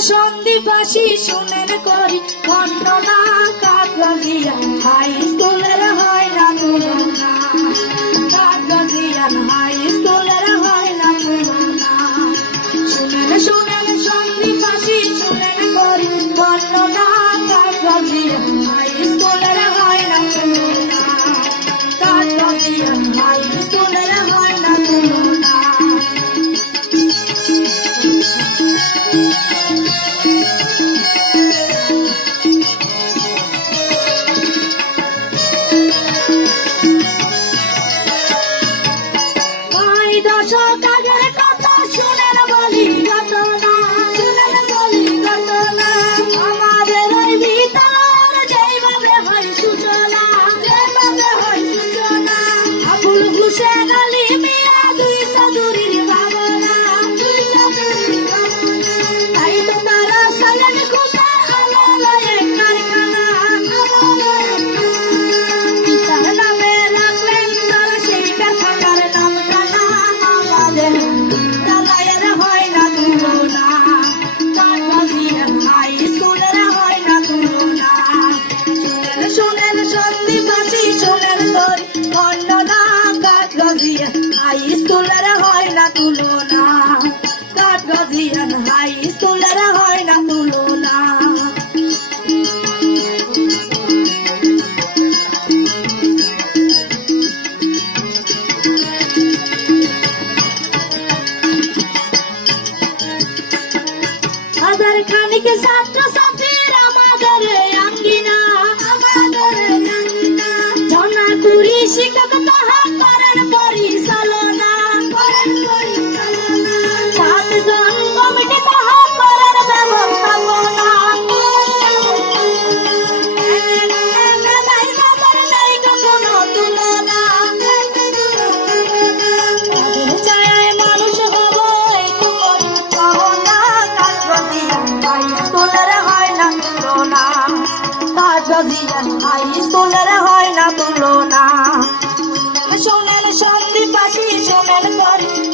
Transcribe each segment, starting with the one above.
সন্দীপাশি শুনেন করি ঘটনা কাক লাগিয়া হাই স্কুলের হয় না chicas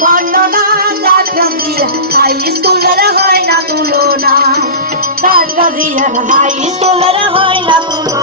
বর্ণনা তার গাজিয়া হাই স্কুলের হয় না তুলনা তার গাজিয়া হাই স্কুলের হয় না তুলনা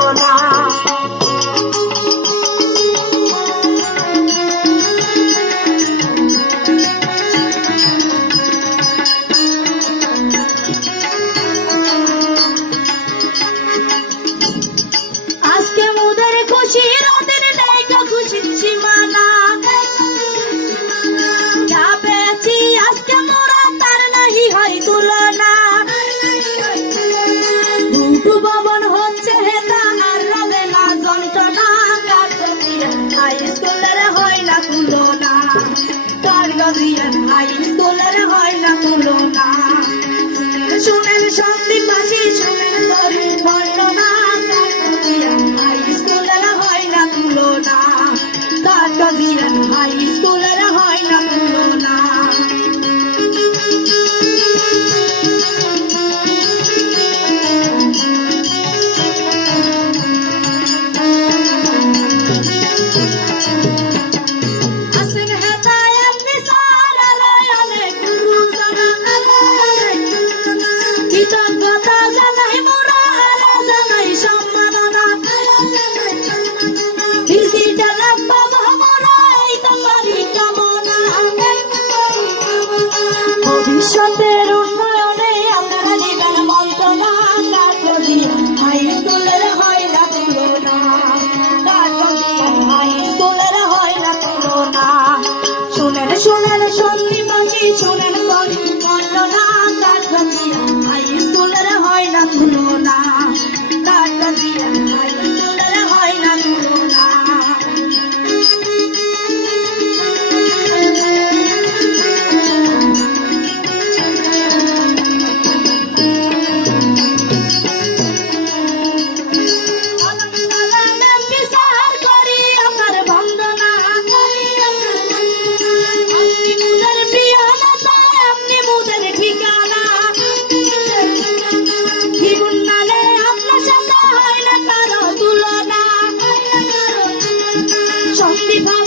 দিয়েন ভাই তোলার হয় না তুলনা শুনেন সন্দীপ মাসি happy.